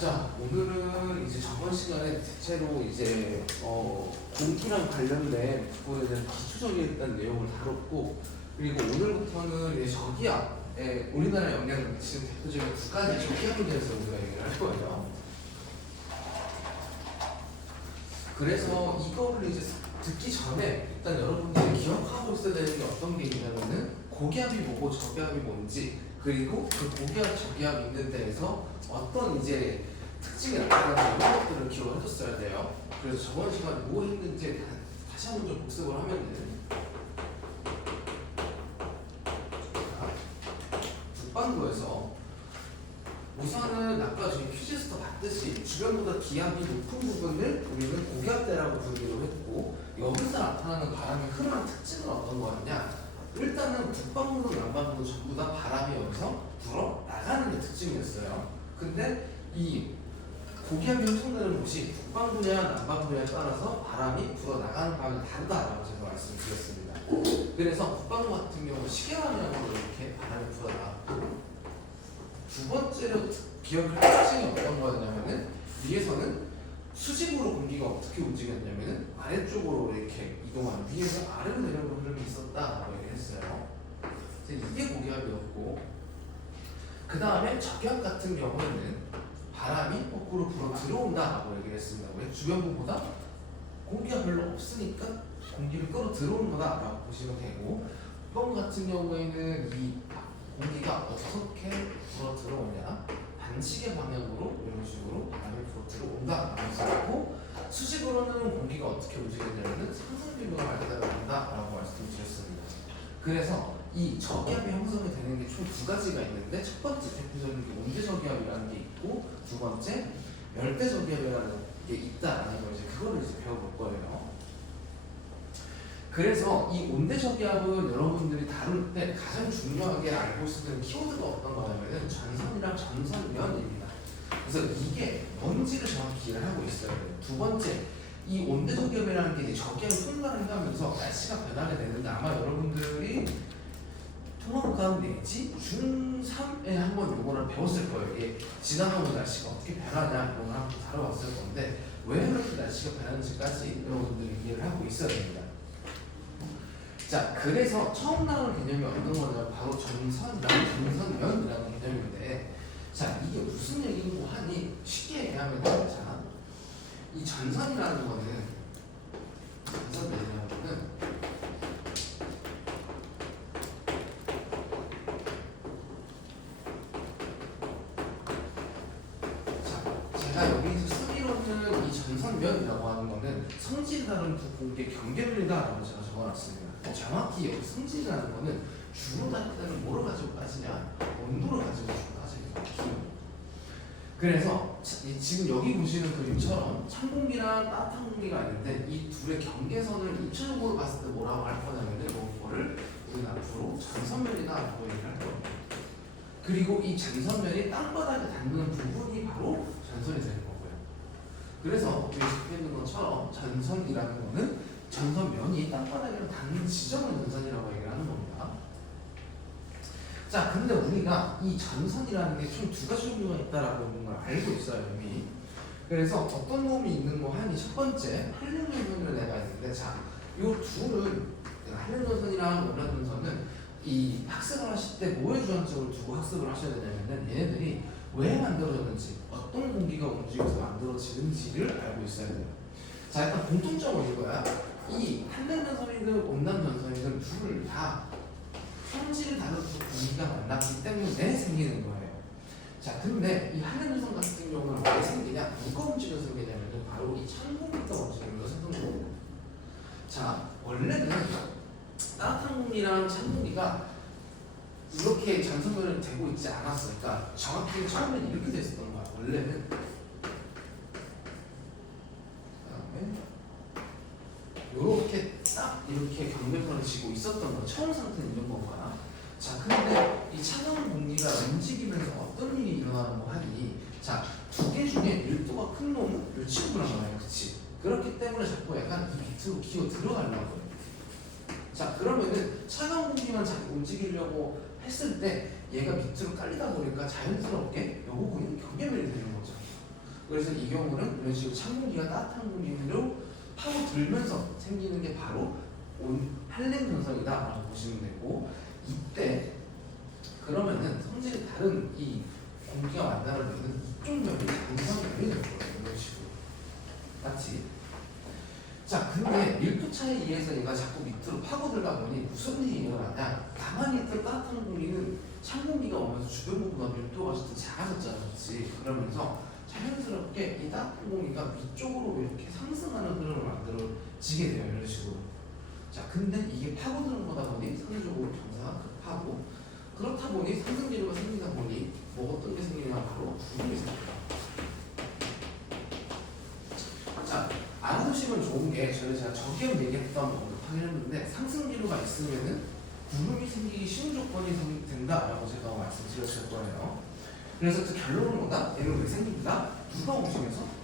자, 오늘은 이제 저번 시간에 대체로 이제 공기랑 관련된 그거에 대한 기초적인 일단 내용을 다뤘고, 그리고 오늘부터는 이제 저기압에 우리나라에 영향을 미치는 대표적인 두 가지 저기압에 대해서 우리가 얘기를 할 거예요. 그래서 이거를 이제 듣기 전에 일단 여러분들이 기억하고 있어야 되는 게 어떤 게 있냐면은 고기압이 뭐고 저기압이 뭔지, 그리고 그 고기압 저기압이 있는 데에서 어떤 이제 특징이 나타나는 이런 것들을 기억을 해줬어야 돼요. 그래서 저번 시간에 뭐 했는지 다시 한번 좀 복습을 하면은, 북반구에서 우선은 아까 저희 퀴즈에서 봤듯이 주변보다 기압이 높은 부분을 우리는 고기압대라고 부르기로 했고, 여기서 나타나는 바람의 흐름의 특징은 어떤 거였냐? 일단은 북반구도 남반구도 전부 다 바람이 여기서 불어 나가는 게 특징이었어요. 근데 이 고기압이 형성되는 곳이 북반구냐 남반구냐에 따라서 바람이 불어 나가는 방향이 다르다라고 제가 말씀드렸습니다. 그래서 북반구 같은 경우 시계방향으로 이렇게 바람이 불어 나가고, 두 번째로 기억할 특징이 어떤 거였냐면은, 위에서는 수직으로 공기가 어떻게 움직였냐면은 아래쪽으로 이렇게 이동하는, 위에서 아래로 내려오는 흐름이 있었다라고 얘기했어요. 이게 고기압이었고, 그 다음에 저기압 같은 경우에는 바람이 거꾸로 불어 들어온다라고 얘기를 했습니다. 왜? 주변부보다 공기가 별로 없으니까 공기를 끌어 들어오는 거다라고 보시면 되고, 뻥 같은 경우에는 이 공기가 어떻게 불어 들어오냐, 반시계 방향으로 이런 식으로 바람이 불어 들어온다라고 했었고, 수직으로는 공기가 어떻게 움직이냐면은 상승 비율과 발달한다라고 말씀드렸습니다. 그래서 이 저기압이 형성이 되는 게 총 두 가지가 있는데, 첫 번째 대표적인 게 온대 저기압이라는 게 있고, 두 번째 열대 저기압이라는 게 있다라는 걸 이제 그거를 이제 배워볼 거예요. 그래서 이 온대 저기압은 여러분들이 다룰 때 가장 중요하게 알고 있어야 되는 키워드가 어떤 거냐면은 전선이랑 전선면입니다. 그래서 이게 뭔지를 정확히 이해를 하고 있어야 돼요. 두 번째, 이 온대 저기압이라는 게 이제 저기압을 통과를 하면서 날씨가 변하게 되는데, 아마 여러분들이 통합감 내지 중3에 한번 요거를 배웠을 거예요. 이게 지나가면 날씨가 어떻게 변하냐 이런 걸 한번 다뤄봤을 건데, 왜 그렇게 날씨가 변하는지까지 여러분들이 이해를 하고 있어야 됩니다. 자, 그래서 처음 나온 개념이 어떤 거냐면 바로 전선이랑 전선면이라는 개념인데, 자, 이게 무슨 얘기인고 하니 쉽게 얘기하면, 자, 이 전선이라는 거는, 전선면이라는 거는 제가 여기서 쓰기로는 이 전선면이라고 하는 거는 성질이 다른 두 공기의 경계면이다라고 제가 적어놨습니다. 정확히 여기 성질이라는 거는 주로 다닐 때는 뭐를 가지고 따지냐? 온도를 가지고 따집니다. 그래서 지금 여기 보시는 그림처럼 찬 공기랑 따뜻한 공기가 있는데, 이 둘의 경계선을 입체적으로 봤을 때 뭐라고 할 거냐면은 이거를 우리는 앞으로 전선면이다라고 얘기를 할 겁니다. 그리고 이 전선면이 땅바닥에 닿는 부분이 바로 전선이 되는 거고요. 그래서 여기 적혀 있는 것처럼 전선이라는 거는 전선면이 땅바닥이랑 닿는 지점을 전선이라고 얘기를 하는 겁니다. 자, 근데 우리가 이 전선이라는 게 총 두 가지 종류가 있다라고 하는 걸 알고 있어요, 이미. 그래서 어떤 놈이 있는 거 하니, 첫 번째 한륜전선이라는 애가 있는데, 자, 이 둘은, 한륜전선이랑 원자전선은 이 학습을 하실 때 뭐에 주안점을 두고 학습을 하셔야 되냐면은, 얘네들이 왜 만들어졌는지, 어떤 공기가 움직여서 만들어지는지를 알고 있어야 돼요. 자, 일단 공통점은 이거야. 이 한den전선이든 온난전선이든 둘 다 성질이 다른 두 공기가 만났기 때문에 생기는 거예요. 자, 근데 이 한den전선 같은 경우는 왜 생기냐? 누가 움직여서 생기냐면 바로 이 찬 공기가 움직이면서 생기는 거예요. 자, 원래는 따뜻한 공기랑 찬 공기가 이렇게 전선면을 대고 있지 않았어. 그러니까 정확히 처음엔 이렇게 됐었던 거야. 원래는. 이렇게 딱 이렇게 경계선을 지고 있었던 거, 처음 상태는 이런 건가요? 자, 근데 이 차가운 공기가 움직이면서 어떤 일이 일어나는 거 하니, 자, 두 개 중에 밀도가 큰 놈은 요 친구란 말이야, 그치? 그렇기 때문에 자꾸 약간 이 밑으로 기어 들어가려고 해요. 자, 그러면은 차가운 공기만 자꾸 움직이려고 했을 때 얘가 밑으로 깔리다 보니까 자연스럽게 요 부분이 경계면이 되는 거죠. 그래서 이 경우는 이런 식으로 찬 공기가 따뜻한 공기로 파고들면서 생기는 게 바로 한랭 현상이다라고 보시면 되고, 이때 그러면은 성질이 다른 이 공기가 만나려면 이쪽 면이 정상면이 될 거예요. 이런 식으로. 맞지? 자, 근데 밀도차에 의해서 얘가 자꾸 밑으로 파고들다 보니 무슨 일이 일어나냐? 가만히 있던 따뜻한 공기는 찬 공기가 오면서 주변 공기가 밀도가 어쨌든 작아졌잖아, 그렇지? 그러면서 자연스럽게 이 따뜻한 공기가 위쪽으로 이렇게 상승하는 흐름을 만들어지게 돼요, 이런 식으로. 자, 근데 이게 파고드는 거다 보니 상대적으로 경사가 급하고, 그렇다 보니 상승기류가 생기다 보니 뭐 어떤 게 생기냐, 바로 구름이 생깁니다. 자, 알아두시면 좋은 게, 제가 저기압 얘기했던 거를 확인했는데, 상승기류가 있으면은 구름이 생기기 쉬운 조건이 된다라고 제가 말씀드렸을 거예요. 그래서 그 결론은 뭐다? 얘는 왜 생깁니다? 누가 움직여서?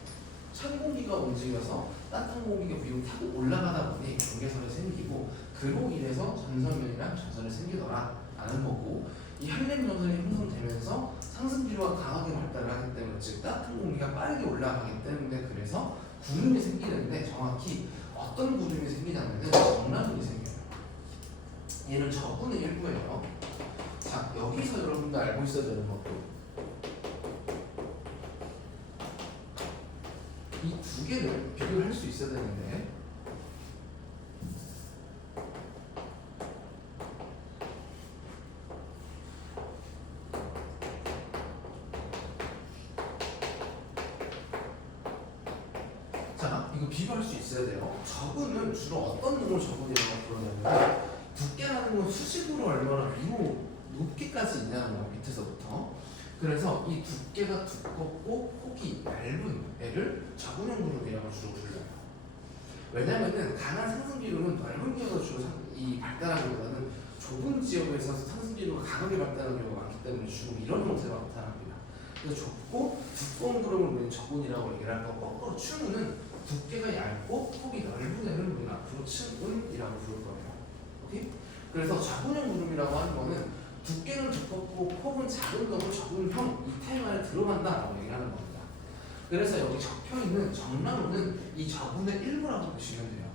찬 공기가 움직여서 따뜻한 공기가 위로 타고 올라가다 보니 경계선이 생기고, 그로 인해서 전선면이랑 전선이 생기더라 라는 거고, 이 한랭 전선이 형성되면서 상승기류가 강하게 발달을 하기 때문에, 즉 따뜻한 공기가 빠르게 올라가기 때문에, 그래서 구름이 생기는데, 정확히 어떤 구름이 생기냐면은 정라군이 생겨요. 얘는 저분의 일부예요. 자, 여기서 여러분도 알고 있어야 되는 것도, 이 두 개를 비교를 할 수 있어야 되는데, 자, 이거 비교할 수 있어야 돼요. 저분은 주로 어떤 놈을 저분이라고 부르냐면, 두께라는 건 수직으로 얼마나 위로 높이까지 있냐는 거, 밑에서부터. 그래서 이 두께가 두껍고 폭이 얇은 애를 저분형 구름이라고 주로 불러요. 왜냐면은 강한 상승기류는 넓은 지역에서 주로 이 발달하기보다는 좁은 지역에서 상승기류가 강하게 발달하는 경우가 많기 때문에 주로 이런 형태가 나타납니다. 그래서 좁고 두꺼운 구름을 우리는 저분이라고 얘기를 하고, 거꾸로 층은 두께가 얇고 폭이 넓은 애를 우리는 앞으로 층은이라고 부를 거예요. 오케이? 그래서 저분형 구름이라고 하는 거는 두께는 두껍고 폭은 작은 거고 저분형 이 타임 안에 들어간다라고 얘기하는 겁니다. 그래서 여기 적혀있는 정라로는 이 저분의 일부라고 보시면 돼요.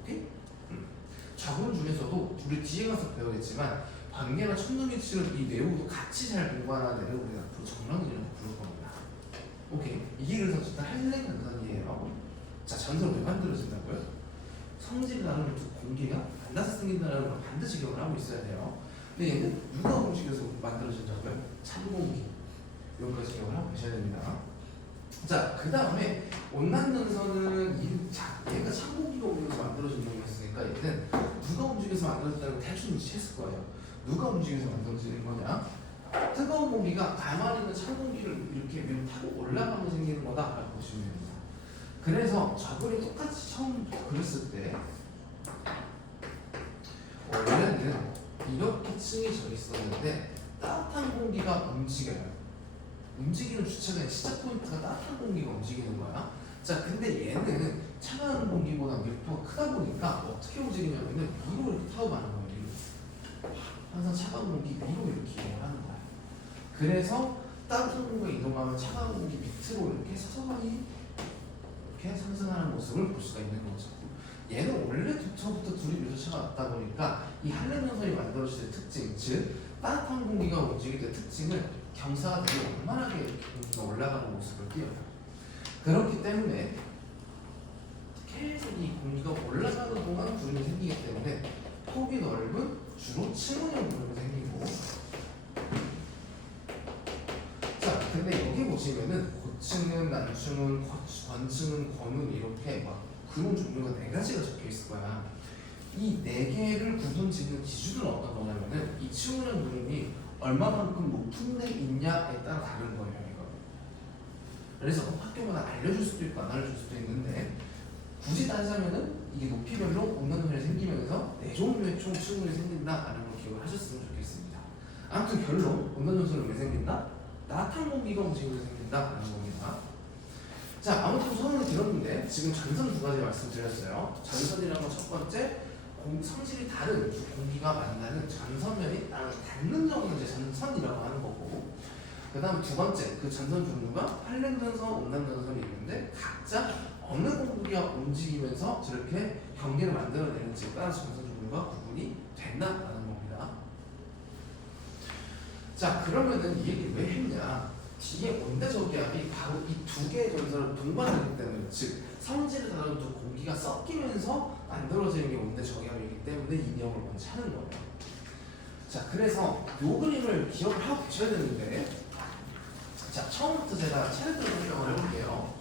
오케이? 저분 중에서도 우리 뒤에 가서 배우겠지만, 관계나 천둥이치는 이 내용도 같이 잘 공부하는 애를 우리가 앞으로 정라론이라고 부를 겁니다. 오케이? 이게 그래서 진짜 한랭 전선이에요. 자, 전선 왜 만들어진다고요? 성질이 다른 두 공기가 만나서 생긴다는 걸 반드시 기억을 하고 있어야 돼요. 근데 얘는 누가 움직여서 만들어진다고요? 찬 공기. 여기까지 기억을 하고 계셔야 됩니다. 자, 그 다음에 온난전선은 얘가 찬 공기가 움직여서 만들어진 놈이었으니까, 얘는 누가 움직여서 만들어진다는 걸 대충 인식했을 거예요. 누가 움직여서 만들어지는 거냐? 뜨거운 공기가 가만히 있는 찬 공기를 이렇게 위로 타고 올라가면서 생기는 거다라고 보시면 됩니다. 그래서 저번에 똑같이 처음 그렸을 때 원래는 이렇게 층이 져 있었는데 따뜻한 공기가 움직여요. 움직이는 주체가 시작 포인트가 따뜻한 공기가 움직이는 거야. 자, 근데 얘는 차가운 공기보다 밀도가 크다 보니까 어떻게 움직이냐면은 위로 이렇게 타고 가는 거예요. 위로. 항상 차가운 공기 위로 이렇게 이동을 하는 거야. 그래서 따뜻한 공기가 이동하면 차가운 공기 밑으로 이렇게 서서히 이렇게 상승하는 모습을 볼 수가 있는 거죠. 얘는 원래 처음부터 둘이 밀도차가 낮다 보니까 이 한랭 전선이 만들어질 때 특징, 즉 따뜻한 공기가 움직일 때 특징은 경사가 되게 원만하게 공기가 올라가는 모습을 띄어요. 그렇기 때문에 계속 이 공기가 올라가는 동안 구름이 생기기 때문에 폭이 넓은 주로 층은형 구름이 생기고, 자, 근데 여기 보시면은 고층은, 난층은, 권층은, 권은 이렇게 막 구름 종류가 4가지가 적혀 있을 거야. 이 4개를 구분 짓는 기준은 어떤 거냐면은 이 층은형 구름이 얼마만큼 높은 데 있냐에 따라 다른 거예요, 이거. 그래서 학교마다 알려줄 수도 있고 안 알려줄 수도 있는데, 굳이 따지자면은 이게 높이별로 온난화가 생기면서 4종류의 총 층이 생긴다라는 걸 기억을 하셨으면 좋겠습니다. 아무튼 결론, 온난전선은 왜 생긴다? 따뜻한 공기가 움직이면서 생긴다라는 겁니다. 자, 아무튼 소문을 들었는데 지금 전선 2가지 말씀드렸어요. 전선이라는 건 첫 번째, 성질이 다른 두 공기가 만나는 전선면이 닿는 점을 이제 전선이라고 하는 거고, 그 다음 두 번째 그 전선 종류가 한랭전선, 온난전선이 있는데 각자 어느 공기가 움직이면서 저렇게 경계를 만들어내는지에 따라서 전선 종류가 구분이 된다라는 겁니다. 자, 그러면은 이 얘기를 왜 했냐? 뒤에 온대저기압이 바로 이 두 개의 전선을 동반하기 때문에, 즉 성질을 다룬 두 공기가 섞이면서 만들어지는 게 온대저기압이기 때문에 이 내용을 먼저 하는 거예요. 자, 그래서 요 그림을 기억을 하고 계셔야 되는데, 자, 처음부터 제가 차례대로 설명을 해볼게요.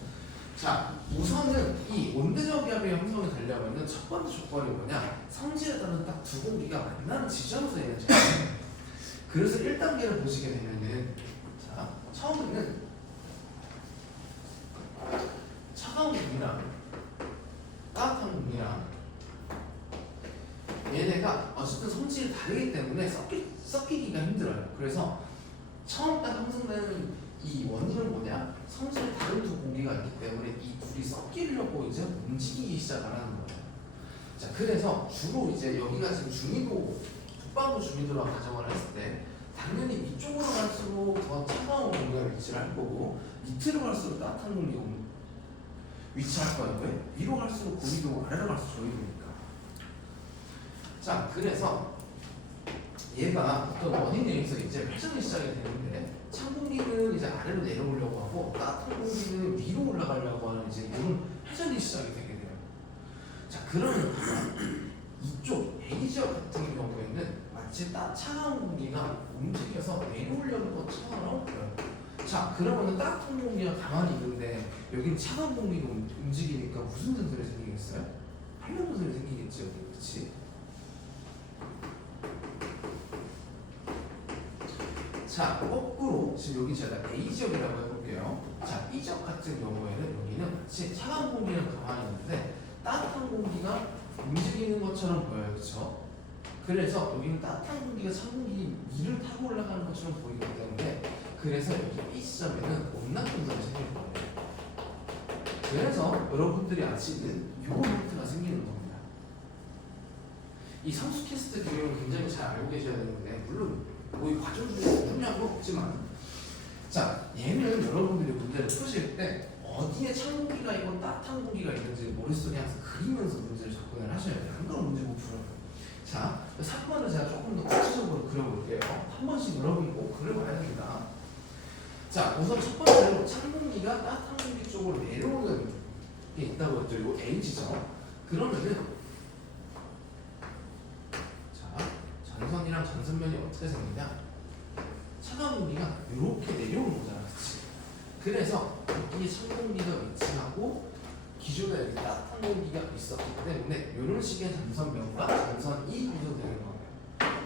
자, 우선은 이 온대저기압의 형성이 되려면 첫 번째 조건이 뭐냐? 성질에 따른 딱 두 공기가 만나는 지점에서 얘는 잘. 그래서 1단계를 보시게 되면은, 자, 처음에는 차가운 공기랑 따뜻한 공기랑 얘네가 어쨌든 성질이 다르기 때문에 섞이기가 힘들어요. 그래서 처음까지 형성되는 이 원인은 뭐냐? 성질이 다른 두 공기가 있기 때문에 이 둘이 섞이려고 이제 움직이기 시작하는 거예요. 자, 그래서 주로 이제 여기가 지금 중위도, 북반구 중위도라고 가정을 했을 때 당연히 위쪽으로 갈수록 더 차가운 공기가 위치를 할 거고 밑으로 갈수록 따뜻한 공기가 위치할 거예요. 왜? 위로 갈수록 고위도, 아래로 갈수록 저위도니까. 자, 그래서 얘가 어떤 원인에 의해서 이제 회전이 시작이 되는데 찬 공기는 이제 아래로 내려오려고 하고 따뜻한 공기는 위로 올라가려고 하는 이제 이런 회전이 시작이 되게 돼요. 자, 그러면 이쪽 A 지역 같은 경우에는 마치 차가운 공기가 움직여서 내려오려는 것처럼 보여요. 자, 그러면 따뜻한 공기가 가만히 있는데 여기는 차가운 공기가 움직이니까 무슨 전선이 생기겠어요? 한량 전선이 생기겠지, 여기. 그렇지? 자, 거꾸로 지금 여기 제가 A 지역이라고 해볼게요. 자, 이 지역 같은 경우에는 여기는 마치 차가운 공기는 가만히 있는데 따뜻한 공기가 움직이는 것처럼 보여요, 그렇죠? 그래서 여기는 따뜻한 공기가 찬 공기 위를 타고 올라가는 것처럼 보이기 때문에 그래서 여기 B 지점에는 온난전선이 생길 거예요. 그래서 여러분들이 아시는 요 힌트가 생기는 겁니다. 이 상수 캐스트 개념을 굉장히 잘 알고 계셔야 되는데 물론 이 과정 중에 중요한 건 없지만, 자, 얘는 여러분들이 문제를 푸실 때 어디에 찬 공기가 있고 따뜻한 공기가 있는지 머릿속에 항상 그리면서 문제를 접근을 하셔야 돼요. 안 그런 문제 못 풀어요. 자, 3번을 제가 조금 더 구체적으로 그려볼게요. 한 번씩 여러분이 꼭 그려봐야 됩니다. 자, 우선 첫 번째로 찬 공기가 따뜻한 공기 쪽으로 내려오는 게 있다고 했죠. 이거 H죠. 그러면은 전선이랑 전선면이 어떻게 생기냐? 차가운 공기가 이렇게 내려오는 거잖아, 그렇지? 그래서 여기에 찬 공기가 위치하고 기존에 여기 따뜻한 공기가 있었기 때문에 이런 식의 전선면과 전선이 구성되는 거예요.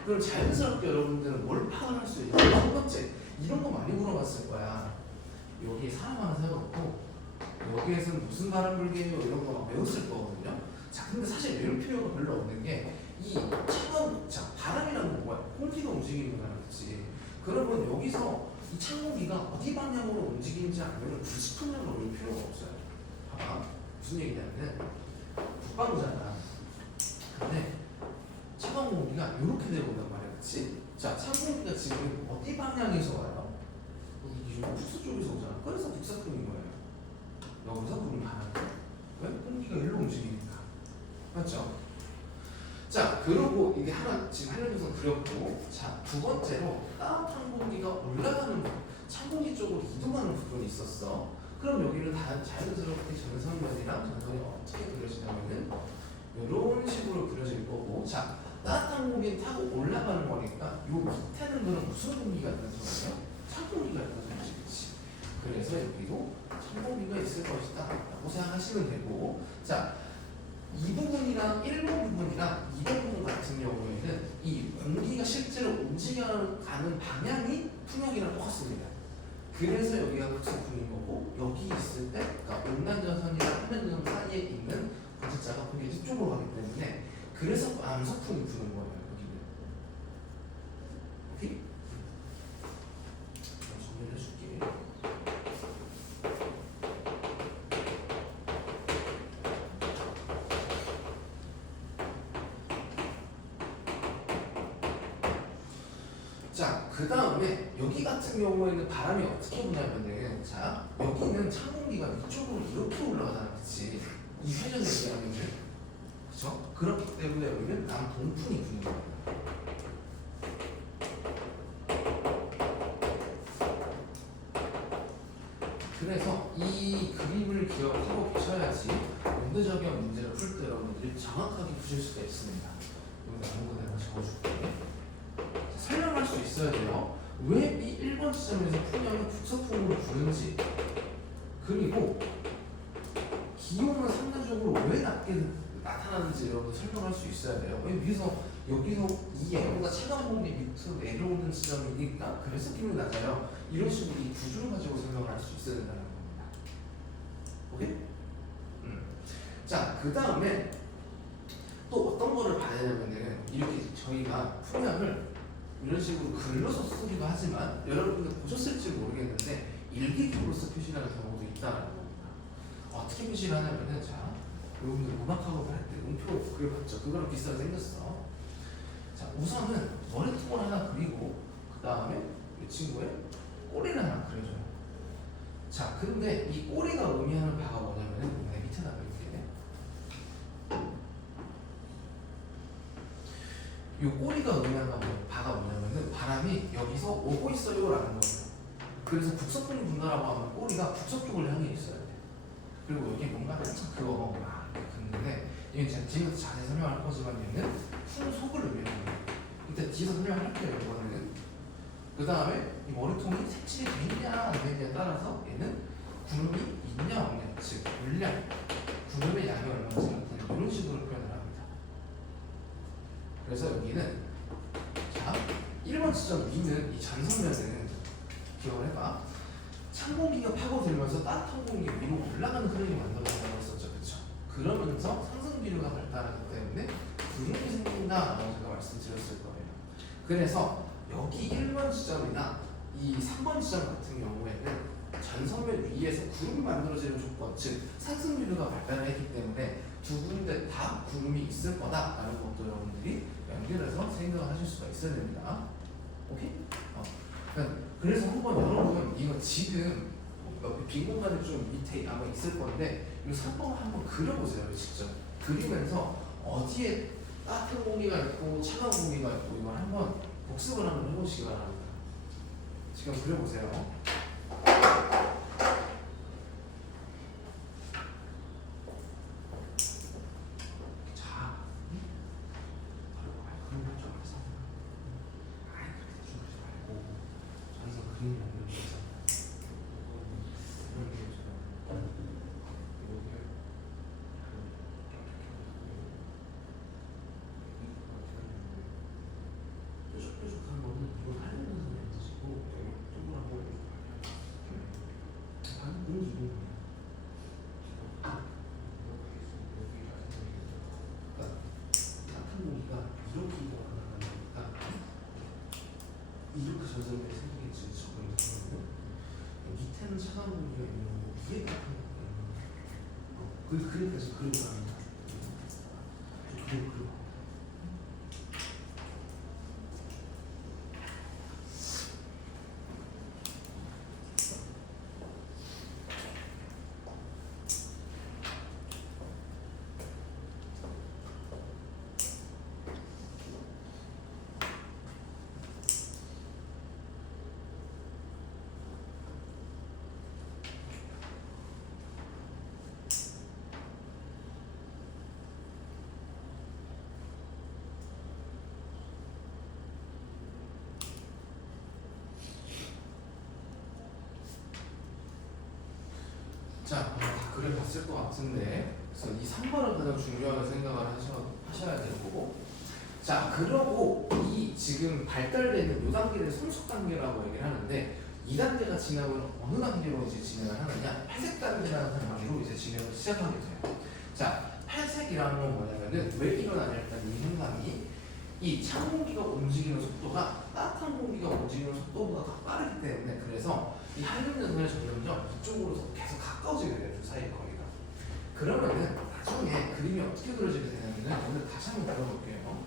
그럼 자연스럽게 여러분들은 뭘 파악을 할 수 있냐? 첫 번째, 이런 거 많이 물어봤을 거야. 여기 사람 하나 세워놓고 여기에서는 무슨 바람 불게요? 이런 거 막 외웠을 거거든요. 자, 근데 사실 이런 표현은 별로 없는 게 이 차가운, 자, 바람이라는 건 뭐야? 공기가 움직이는 거야, 그렇지? 그러면 여기서 이 찬 공기가 어디 방향으로 움직이는지 알면 굳이 통역을 올릴 필요가 없어요. 봐봐, 무슨 얘기냐면 북방구잖아. 근데 차가운 공기가 이렇게 내려온단 말이야, 그렇지? 자, 찬 공기가 지금 어디 방향에서 와요? 여기 북서 쪽에서 오잖아. 그래서 북서풍인 거예요. 여기서 구름 바람. 왜? 공기가 일로 움직이니까. 맞죠? 자, 그리고 이게 하나 지금 하려면서 그렸고, 자, 두 번째로 따뜻한 공기가 올라가는, 찬 공기 쪽으로 이동하는 부분이 있었어. 그럼 여기는 자연스럽게 전선면이랑 전선이 어떻게 그려지냐면은 이런 식으로 그려질 거고, 자, 따뜻한 공기는 타고 올라가는 거니까 요 밑에는 그럼 무슨 공기가 있다는 소리예요? 찬 공기가 있다는 소리지. 그래서 여기도 찬 공기가 있을 것이다 라고 생각하시면 되고, 자, 이 부분이랑 1번 부분이랑 2번 부분 같은 경우에는 이 공기가 실제로 움직여가는 방향이 풍력이랑 똑같습니다. 그래서 여기가 극소풍인 거고, 여기 있을 때, 그러니까 온난전선이랑 한면전선 사이에 있는 분자가 그게 이쪽으로 가기 때문에 그래서 암석풍이 부는 거예요, 여기는. 오케이? 정리를 해줄게. 자, 그 다음에 여기 같은 경우에는 바람이 어떻게 부냐면은 자, 여기는 찬 공기가 이쪽으로 이렇게 올라가잖아, 그치? 이 회전에 의하면은 그쵸? 그렇기 때문에 여기는 남동풍이 부는 거야. 그래서 이 그림을 기억하고 계셔야지 온도적용 문제를 풀 때 여러분들이 정확하게 푸실 수가 있습니다. 여기 아무거나 내가 적어줄게. 설명할 수 있어야 돼요. 왜 이 1번 지점에서 풍력을 북서풍으로 부는지, 그리고 기온은 상대적으로 왜 낮게 나타나는지 여러분 설명할 수 있어야 돼요. 왜 여기서 이 에어가 차가운 공기 밑으로 내려오는 지점이니까 그래서 기온이 낮아요. 이런 식으로 이 구조를 가지고 설명을 할 수 있어야 된다는 겁니다. 오케이? 자, 그 다음에 또 어떤 거를 봐야 되냐면은 이렇게 저희가 풍량을 이런 식으로 글로서 쓰기도 하지만 여러분들 보셨을지 모르겠는데 일기표로서 표시하는 경우도 있다는 겁니다. 어떻게 표시를 하냐면은 자, 여러분들 음악학업 할 때 음표 그려봤죠? 그거랑 비슷하게 생겼어. 자, 우선은 머리통을 하나 그리고 그 다음에 이 친구의 꼬리를 하나 그려줘요. 자, 근데 이 꼬리가 의미하는 바가 뭐냐면은 내 밑에 나가 있게. 이 꼬리가 의미하는 바가 뭐냐면은 바람이 여기서 오고 있어요라는 거예요. 그래서 북서풍이 분다라고 하면 꼬리가 북서쪽을 향해 있어야 돼. 그리고 여기 뭔가 한참 그거 막 이렇게 긋는데 이게 제가 뒤에서 자세히 설명할 거지만 얘는 풍속을 의미하는 거예요. 이때 뒤에서 설명할게요. 이거는 그 다음에 이 머리통이 색칠이 돼 있냐 안 되냐에 따라서 얘는 구름이 있냐 없냐, 즉 물량, 구름의 양이 얼마인지 같은 이런 식으로 표현을 합니다. 그래서 여기는 자 1번 지점 위는 이 전선면은 기억을 해봐. 찬 공기가 파고들면서 따뜻한 공기 위로 올라가는 흐름이 만들어진다고 했었죠, 그렇죠? 그러면서 상승 기류가 발달하기 때문에 구름이 생긴다라고 제가 말씀드렸을 거예요. 그래서 여기 1번 지점이나 이 3번 지점 같은 경우에는 전선면 위에서 구름이 만들어지는 조건, 즉 상승 기류가 발달을 했기 때문에 두 군데 다 구름이 있을 거다라는 것도 여러분들이 연결해서 생각을 하실 수가 있어야 됩니다. 오케이? 그래서 한번 여러분 이거 지금 옆에 빈 공간에 좀 밑에 아마 있을 건데 이 3번 한번 그려보세요. 직접 그리면서 어디에 따뜻한 공기가 있고 차가운 공기가 있고 이걸 한번 복습을 한번 해보시기 바랍니다. 지금 그려보세요. 자, 그런 걸좀 하세요. 아이 그렇게 대충 그리지 말고 저기서 그림을 만들어주세요. 뾰족뾰족한 거는 이걸 하려면서 만드시고 동그란 거 방금 공기 따뜻한 공기가 이렇게 이동하는 거니까 이렇게 전선에 생기겠지. 저거는 밑에는 차가운 공기가 있는 거고 위에 따뜻한 공기가 있는 거고 그래서 그리고 합니다. 그리고 자, 다 그려봤을 것 같은데 그래서 이 3번을 가장 중요하게 생각을 하셔야 될 거고 자, 그러고 이 지금 발달되는 요 단계를 성숙 단계라고 얘기를 하는데 이 단계가 지나면 어느 단계로 이제 진행을 하느냐 팔색 단계라는 단계로 이제 진행을 시작하게 돼요. 자, 팔색이라는 건 뭐냐면은 왜 일어나냐 일단 이 현상이 이 찬 공기가 움직이는 속도가 따뜻한 공기가 움직이는 속도보다 더 빠르기 때문에 그래서 이 한림전선이 점점점 이쪽으로 계속 가까워지게 돼요. 그 사이 거리가. 그러면은 나중에 그림이 어떻게 그려지게 되냐면은 오늘 다시 한번 그려볼게요.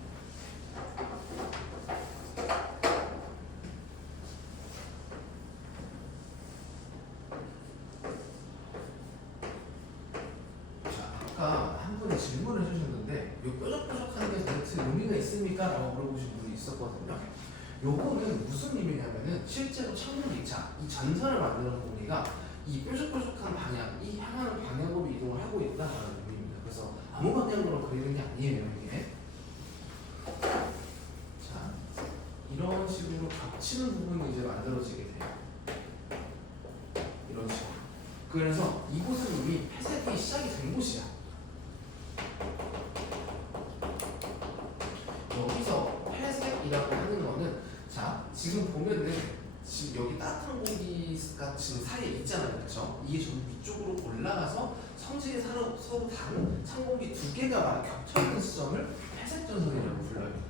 의미입니까? 라고 물어보신 분이 있었거든요. 요거는 무슨 의미냐면은 실제로 천공기, 이 전선을 만드는 공기가 이 뾰족뾰족한 방향, 이 향하는 방향으로 이동을 하고 있다는 의미입니다. 그래서 아무 방향으로 그리는 게 아니에요, 이게. 자, 이런 식으로 겹치는 부분이 이제 만들어지게 돼요. 이런 식으로. 그래서 이곳은 이미 회색이 시작이 된 곳이야. 여기서 회색이라고 하는 거는, 자, 지금 보면은 지금 여기 따뜻한 공기가 지금 사이에 있잖아요, 그렇죠? 이게 좀 위쪽으로 올라가서 성질이 서로 다른 찬 공기 두 개가 막 겹쳐 있는 시점을 회색 전선이라고 불러요.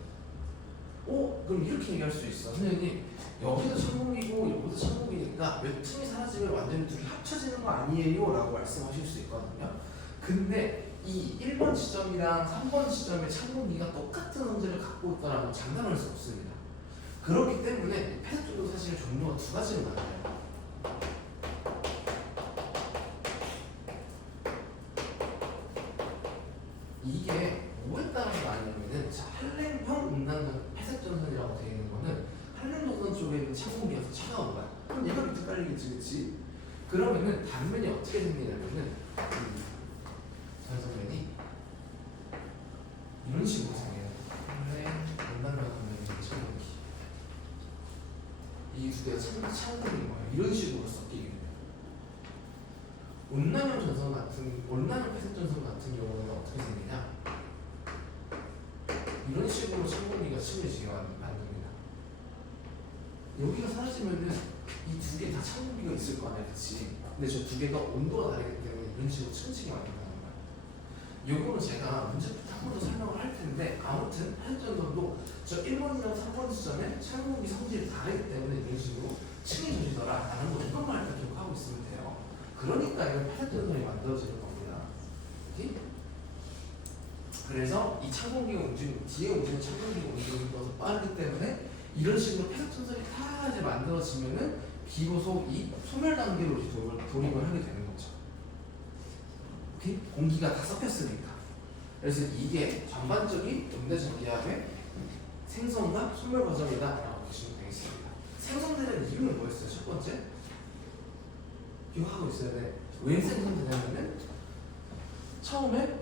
그럼 이렇게 얘기할 수 있어. 선생님, 여기도 찬 공기고 여기도 찬 공기니까 몇 틈이 사라지면 완전히 둘이 합쳐지는 거 아니에요? 라고 말씀하실 수 있거든요. 근데 이 1번 지점이랑 3번 지점의 찬 공기가 똑같은 성질을 갖고 있다라고 장담할 수 없습니다. 그렇기 때문에 회색조도 사실 종류가 두 가지로 나눠요. 이게 뭐에 따라서 나뉘냐면은, 자, 한랭형 음란전 회색전선이라고 되어 있는 거는 한랭전선 쪽에 있는 찬 공기가 더 차가운 거야. 그럼 얘가 밑에 깔리겠지, 그치? 그러면은 단면이 어떻게 생기냐면은 전선면이 이런 식으로 생겨요. 한랭 음란전 찬 공기. 이 두 개가 찬 공기인 거예요. 이런 식으로 섞이게 돼요. 온난형 전선 같은, 온난형 회색 전선 같은 경우는 어떻게 생기냐? 이런 식으로 찬 공기가 침해지게 만듭니다. 여기가 사라지면은 이 두 개 다 찬 공기가 있을 거 아니야, 그치? 근데 저 두 개가 온도가 다르기 때문에 이런 식으로 침지게 만든다는 거야. 요거는 제가 문제부터 한 번 더 설명을 할 텐데, 아무튼 회색 전선도 저 1번이랑 3번 지점에 찬 공기 성질이 다르기 때문에 이런 식으로 침해져지더라 라는 거 이것만 일단 기억하고 있으면 돼요. 그러니까 이런 회색 전선이 만들어지는 겁니다. 오케이? 그래서 이 찬 공기가 뒤에 움직이는 찬 공기가 움직이는 것도 빠르기 때문에 이런 식으로 회색 전선이 다 이제 만들어지면은 비로소 이 소멸 단계로 이제 돌입을 하게 되는 거죠. 오케이? 공기가 다 섞였으니까. 그래서 이게 전반적인 음대전 기압의 생성과 소멸 과정이다라고 보시면 되겠습니다. 생성되는 이유는 뭐였어요? 첫 번째, 기억하고 있어야 돼. 왜 생성되냐면은 처음에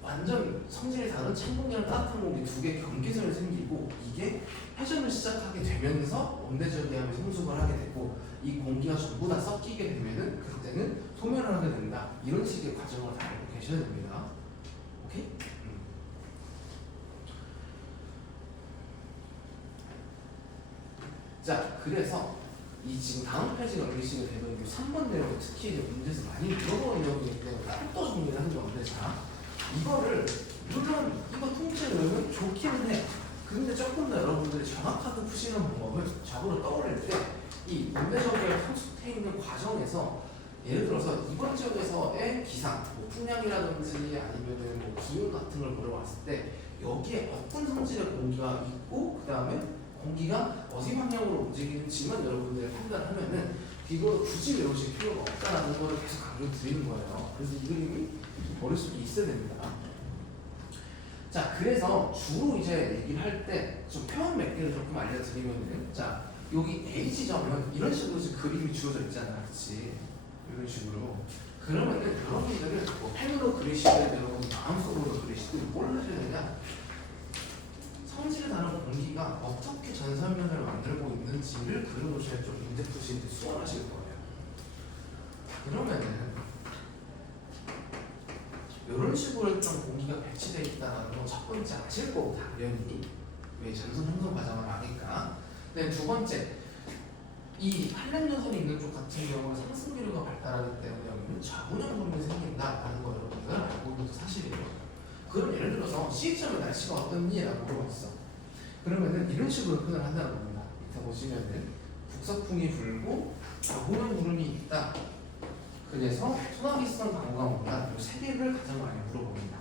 완전 성질이 다른 찬 공기랑 따뜻한 공기 두 개 경계선이 생기고, 이게 회전을 시작하게 되면서 온대적 기압이 성숙을 하게 되고, 이 공기가 전부 다 섞이게 되면은 그때는 소멸을 하게 된다. 이런 식의 과정을 다 알고 계셔야 됩니다. 오케이? 자, 그래서 이 지금 다음 페이지가 응시가 되던 이 3번 내용, 특히 이제 문제에서 많이 물어보는 내용이기 때문에 또 정리를 한 건데, 자, 이거를 물론 이거 통째로 외우면 좋기는 해. 근데 조금 더 여러분들이 정확하게 푸시는 방법을 적으로 떠올릴 때, 이 문제적에 성숙해 있는 과정에서 예를 들어서 이번 지역에서의 기상, 뭐 풍량이라든지 아니면은 뭐 기온 같은 걸 물어봤을 때 여기에 어떤 성질의 공기가 있고, 그 다음에 공기가 어디 방향으로 움직이는지만 여러분들이 판단하면은 이거 굳이 외우실 필요가 없다라는 걸 계속 강조드리는 거예요. 그래서 이 그림이 머릿속에 있어야 됩니다. 자, 그래서 주로 이제 얘기를 할 때 좀 표현 몇 개를 조금 알려드리면은, 자, 여기 A 지점은 이런 식으로 지금 그림이 주어져 있잖아, 그렇지? 이런 식으로. 그러면은 여러분들은 뭐 펜으로 그리시든 여러분 마음속으로 그리시든 뭘 하셔야 되냐? 성질이 다른 공기가 어떻게 전선면을 만들고 있는지를 그려보셔야 좀 문제 푸시는데 수월하실 거예요. 그러면은 이런 식으로 좀 공기가 배치되어 있다는 건 첫 번째 아실 거고, 당연히. 왜 전선 형성 과정을 아니까. 근데 두 번째, 이 한랭전선이 있는 쪽 같은 경우는 상승기류가 발달하기 때문에 여기는 좌분형 동면이 생긴다라는 거 여러분들 알고 있는 것도 사실이에요. 그럼 예를 들어서 C점의 날씨가 어떻니? 라고 물어봤어. 그러면은 이런 식으로 표현을 한다는 겁니다. 밑에 보시면은 북서풍이 불고 좌분형 구름이 있다. 그래서 소나기성 강우가 온다. 이 세 개를 가장 많이 물어봅니다.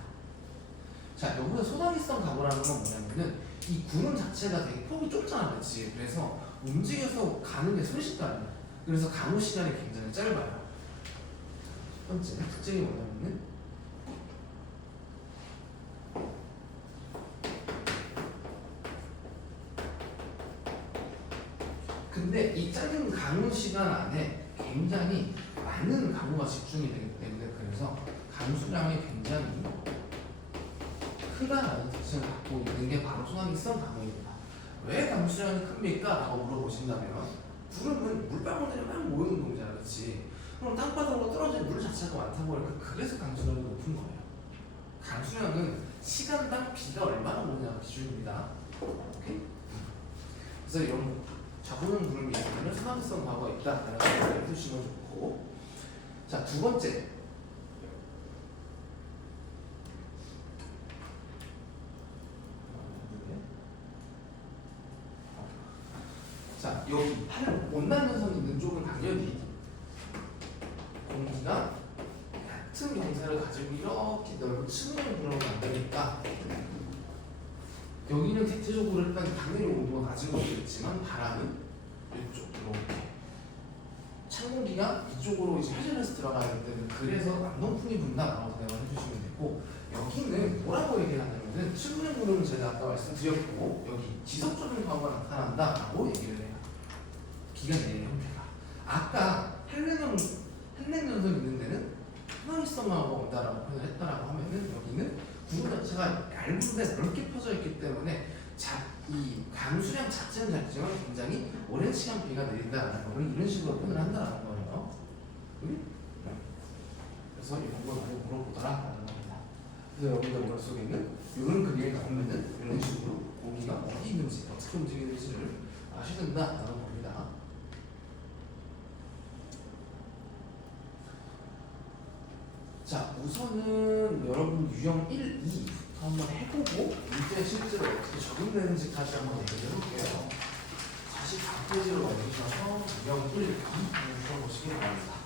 자, 여기서 소나기성 강우라는 건 뭐냐면은 이 구름 자체가 되게 폭이 좁잖아, 그렇지? 그래서 움직여서 가는 게 순식간이야. 그래서 강우 시간이 굉장히 짧아요. 첫 번째 특징이 뭐냐면은 근데 이 짧은 강의 시간 안에 굉장히 많은 강우가 집중이 되기 때문에 그래서 강수량이 굉장히 크다라는 특징을 갖고 있는 게 바로 소나기성 강우입니다. 왜 강수량이 큽니까? 라고 물어보신다면 구름은 물방울들이 막 모이는 동자야, 그렇지? 그럼 땅바닥으로 떨어진 물 자체가 많다고 하니까 그래서 강수량이 높은 거예요. 강수량은 시간당 비가 얼마나 오느냐가 기준입니다. 오케이? 그래서 이런 적은 구름이 있으면 소나기성 강우가 있다라는 걸 해두시면 좋고, 자, 두 번째. 자, 여기 온난연성이 있는 쪽은 당연히 공기가 같은 경사를 가지고 이렇게 넓은 층으로 들어가면 안 되니까 여기는 대체적으로 일단 당연히 온도가 낮은 것이겠지만 바람은 이쪽 이렇게 찬 공기가 이쪽으로 이제 회전해서 들어가야 되기 때문에 그래서 남동풍이 분다라고 대응을 해주시면 되고, 여기는 뭐라고 얘기하냐면은 층의 구름은 제가 아까 말씀드렸고 여기 지속적인 강우가 나타난다라고 얘기를 해요. 비가 내리는 형태가. 아까 헬렌연성 있는 데는 소나기성 강우가 온다라고 표현을 했다라고 하면은 여기는 구름 자체가 얇은데 넓게 펴져 있기 때문에 이 강수량 자체는 작지만 굉장히 오랜 시간 비가 내린다라는 걸 이런 식으로 표현을 한다라는 거예요. 그래서 이런 걸 많이 물어보더라라는 겁니다. 그래서 여러분들 머릿속에는 이런 그림이 나오면은 이런 식으로 공기가 어디 있는지 어떻게 움직이는지를 아셔야 된다라는 겁니다. 자, 우선은 여러분 유형 1, 2부터 한번 해보고 문제 실제로 어떻게 적용되는지까지 한번 얘기를 해볼게요. 44페이지로 넘기셔서 유형 1, 2 한번 풀어보시기 바랍니다.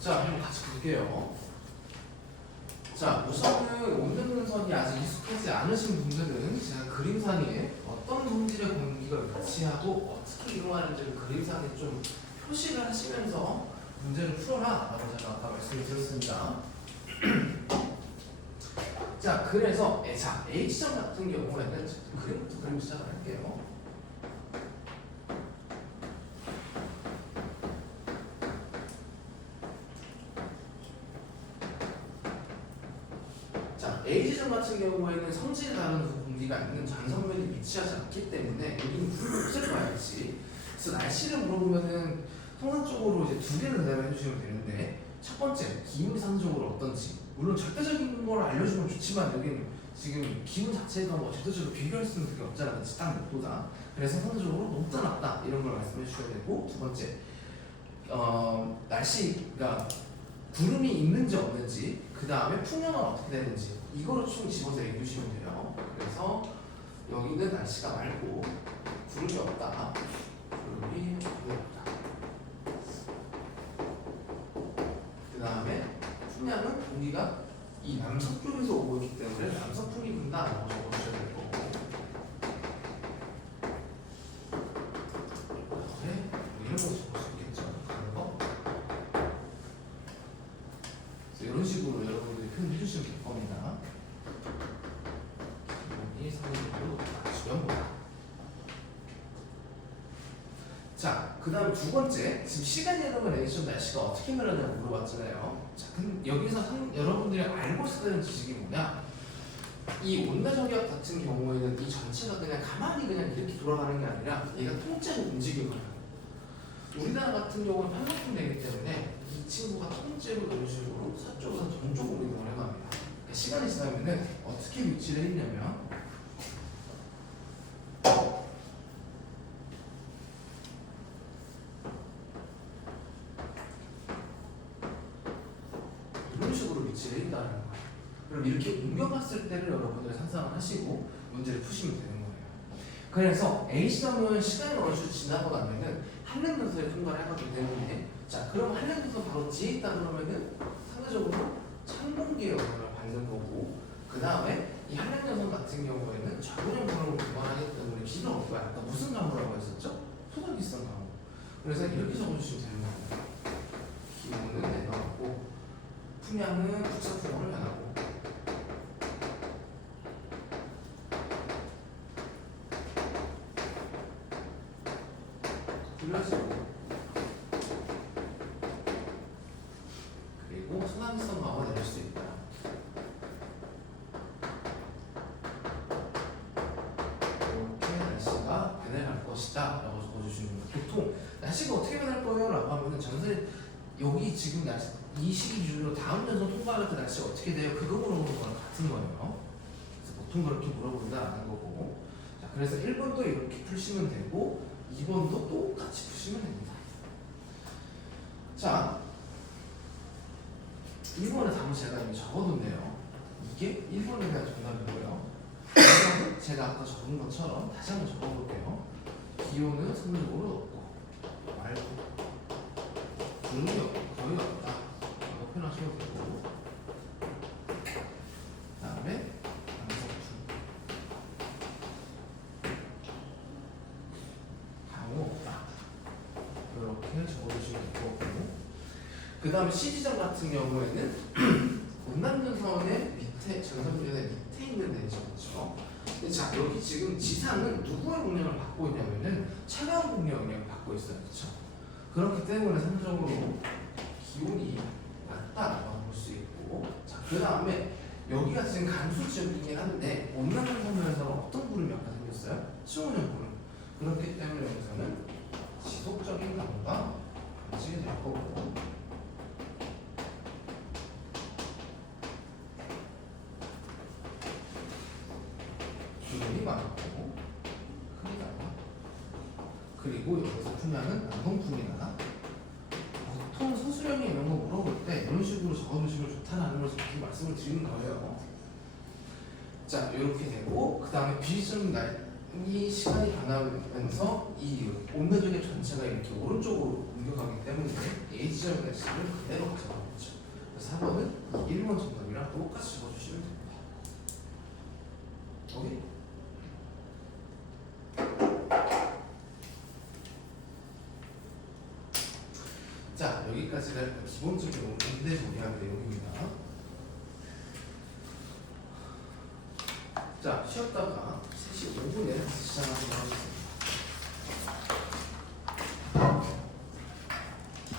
자, 한번 같이 볼게요. 자, 우선은 온난연선이 아직 익숙하지 않으신 분들은 제가 그림상에 어떤 성질의 공기가 위치하고 어떻게 이루어지는지를 그림상에 좀 표시를 하시면서 문제를 풀어라 라고 제가 아까 말씀을 드렸습니다. 자, 그래서 A시점 같은 경우에는 그림부터 그림 시작을 할게요. 같은 경우에는 성질이 다른 두 공기가 있는 전선면이 위치하지 않기 때문에 여기는 구름이 없을 거야, 그렇지? 그래서 날씨를 물어보면은 통상적으로 이제 두 개를 대답해 주시면 되는데 첫 번째 기온이 상대적으로 어떤지 물론 절대적인 걸 알려주면 좋지만 여기는 지금 기온 자체가 뭐 절대적으로 비교할 수는 그게 없잖아, 그렇지? 딱 높도다. 그래서 상대적으로 높다 낮다 이런 걸 말씀해 주셔야 되고 두 번째 날씨가 구름이 있는지 없는지 그 다음에 풍경은 어떻게 되는지 이거를 총 집어서 얘기해 주시면 돼요. 그래서 여기는 날씨가 맑고 구름이 없다. 구름이 없다. 그 다음에 풍량은 공기가 이 남서쪽에서 오고 있기 때문에 남서풍이 분다라고 적어주셔야 될 거고 그래? 뭐 이런 거 적을 수 있겠죠. 가는 거 이런 식으로 여러분들이 표현해 주시면 될 겁니다. 기온이 상대적으로 낮추면 자, 그 다음에 두 번째, 지금 시간 이동을 레이션 날씨가 어떻게 변하냐고 물어봤잖아요. 자, 여기서 여러분들이 알고 있어야 되는 지식이 뭐냐? 이 온도저기압 같은 경우에는 이 전체가 그냥 가만히 그냥 이렇게 돌아가는 게 아니라 얘가 통째로 움직이거든요. 우리나라 같은 경우는 편력풍 되기 때문에 이 친구가 통째로 이런 식으로 서쪽에서 동쪽으로 이동을 해갑니다. 그러니까 시간이 지나면은 어떻게 위치를 했냐면 이런 식으로 위치를 해준다는 거예요. 그럼 이렇게 옮겨갔을 때를 여러분들이 상상을 하시고 문제를 푸시면 되는 거예요. 그래서 A시점은 시간이 어느 정도 지나고 나면은 한랭전선에 통과를 해가기 때문에 자 그럼 한랭전선 바로 뒤에 있다 그러면은 상대적으로 찬 공기의 영향을 받는 거고 그 다음에 이 한랭전선 같은 경우에는 저온형 강으로 기반하기 때문에 기는 없고요. 아까 무슨 강으라고 했었죠? 소독기성 강우. 그래서 이렇게 적어주시면 되는 거예요. 기온은 내려가고 풍량은 북서풍으로 변하고 그리고 소나기성 강우가 내릴 수 있다. 이렇게 날씨가 변해갈 것이다 라고 적어주시는 거예요. 보통 날씨가 어떻게 변할 거예요? 라고 하면은 전선이 여기 지금 날씨 이 시기 기준으로 다음 전선 통과할 때 날씨가 어떻게 돼요? 그거 물어보는 거랑 같은 거예요. 그래서 보통 그렇게 물어본다라는 거고 자 그래서 1번도 이렇게 풀시면 되고 2번도 똑같이 푸시면 됩니다. 자 1번의 답은 제가 이미 적어뒀네요. 이게 1번에 대한 정답이고요. 2번은 제가 아까 적은 것처럼 다시 한번 적어볼게요. 기온은 상대적으로 높고 맑고 구름이 거의 없다 라고 표현하시면 되고 그 다음에 남서풍 강우 없다 이렇게 적어주시면 될 거고 그 다음에 C지점 같은 경우에는 온난전선의 밑에 전선면의 밑에 있는 대지점이죠. 자 여기 지금 지상은 누구의 공력을 받고 있냐면은 차가운 공력의 영향을 받고 있어요, 그렇죠? 그렇기 때문에 상대적으로 기온이 낮다라고 볼 수 있고, 자 그 다음에 여기가 지금 간수 지역이긴 한데 온난전선면에서는 어떤 구름이 아까 생겼어요? 수온형 구름. 그렇기 때문에 여기서는 지속적인 강우가 감지게 될 거고. 기온이 많고 크기가 그리고 여기서 풍량은 남동풍이다. 보통 소수령이 이런 거 물어볼 때 이런 식으로 적어주시면 좋다는 걸 이렇게 말씀을 드리는 거예요. 자 이렇게 되고 그 다음에 B지점 이 시간이 변하면서 이 온도적인 전체가 이렇게 오른쪽으로 옮겨가기 때문에 A지점의 날씨를 그대로 가져가겠죠. 그래서 4번은 1번 정답이랑 똑같이 적어주시면 됩니다. 오케이? 자 여기까지가 기본적인 문제 정리하는 내용입니다. 자 쉬었다가 3시 5분에 다시 시작하도록 하겠습니다.